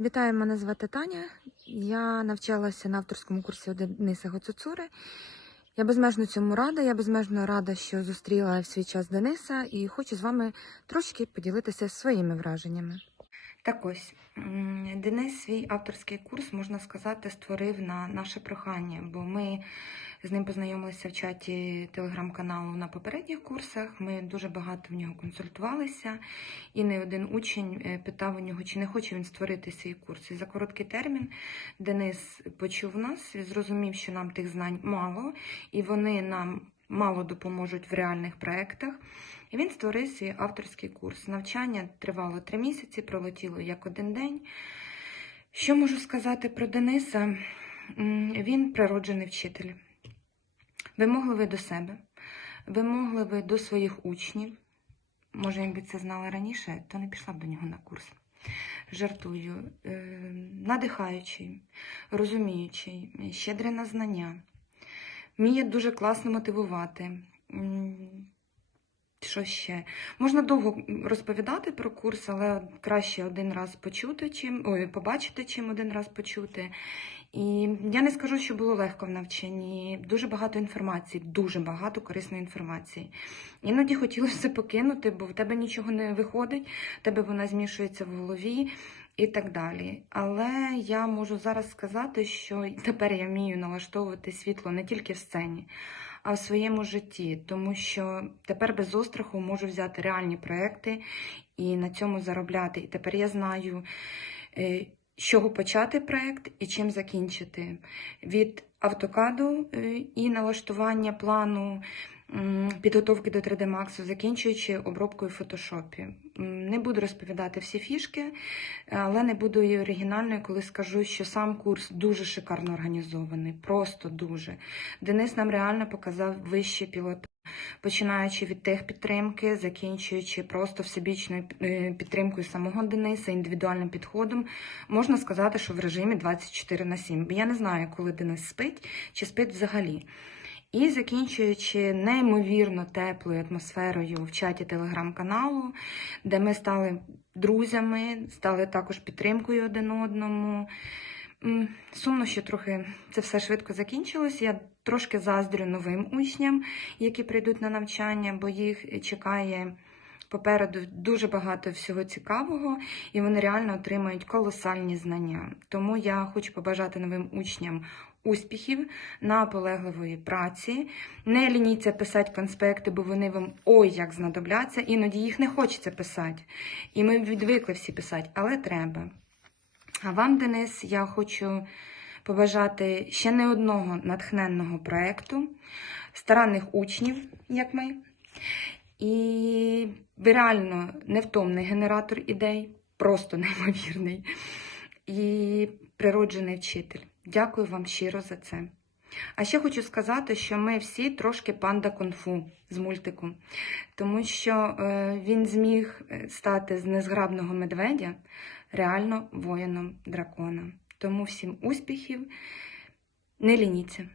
Вітаю, мене звати Таня. Я навчалася на авторському курсі Дениса Гоцуцури. Я безмежно цьому рада. Я безмежно рада, що зустріла в свій час Дениса і хочу з вами трошки поділитися своїми враженнями. Так ось, Денис свій авторський курс, можна сказати, створив на наше прохання, бо ми з ним познайомилися в чаті телеграм-каналу на попередніх курсах. Ми дуже багато в нього консультувалися, і не один учень е, питав у нього, чи не хоче він створити свій курс. І за короткий термін Денис почув нас і зрозумів, що нам тих знань мало, і вони нам мало допоможуть в реальних проєктах. І він створив свій авторський курс. Навчання тривало три місяці, пролетіло як один день. Що можу сказати про Дениса? Він природжений вчитель, вимогливий до себе, вимогливий до своїх учнів. Може, якби це знала раніше, то не пішла б до нього на курс. Жартую, Е, надихаючий, розуміючий, щедрий на знання, вміє дуже класно мотивувати. Що ще? Можна довго розповідати про курс, але краще один раз почути, чим ой, побачити, чим один раз почути. І я не скажу, що було легко в навчанні. Дуже багато інформації, дуже багато корисної інформації. Іноді хотілося покинути, бо в тебе нічого не виходить, в тебе вона змішується в голові і так далі. Але я можу зараз сказати, що тепер я вмію налаштовувати світло не тільки в сцені, а в своєму житті, тому що тепер без остраху можу взяти реальні проекти і на цьому заробляти. І тепер я знаю, е, з чого почати проект і чим закінчити. Від автокаду е, і налаштування плану. Підготовки до 3D Max, закінчуючи обробкою в фотошопі. Не буду розповідати всі фішки, але не буду і оригінальною, коли скажу, що сам курс дуже шикарно організований, просто дуже. Денис нам реально показав вищий пілот, починаючи від техпідтримки, закінчуючи просто всебічною е, підтримкою самого Дениса, індивідуальним підходом. Можна сказати, що в режимі 24 на 7. Я не знаю, коли Денис спить чи спить взагалі. І закінчуючи неймовірно теплою атмосферою в чаті телеграм-каналу, де ми стали друзями, стали також підтримкою один одному. Сумно, що трохи це все швидко закінчилось. Я трошки заздрю новим учням, які прийдуть на навчання, бо їх чекає попереду дуже багато всього цікавого, і вони реально отримають колосальні знання. Тому я хочу побажати новим учням успіхів, наполегливої праці. Не лініться писати конспекти, бо вони вам ой як знадобляться. Іноді їх не хочеться писати. І ми відвикли всі писати, але треба. А вам, Денис, я хочу побажати ще не одного натхненного проєкту, старанних учнів, як ми, і реально невтомний генератор ідей, просто неймовірний, і природжений вчитель. Дякую вам щиро за це. А ще хочу сказати, що ми всі трошки панда кунг-фу з мультику, тому що е, він зміг е, стати з незграбного медведя реально воїном дракона. Тому всім успіхів, не лініться.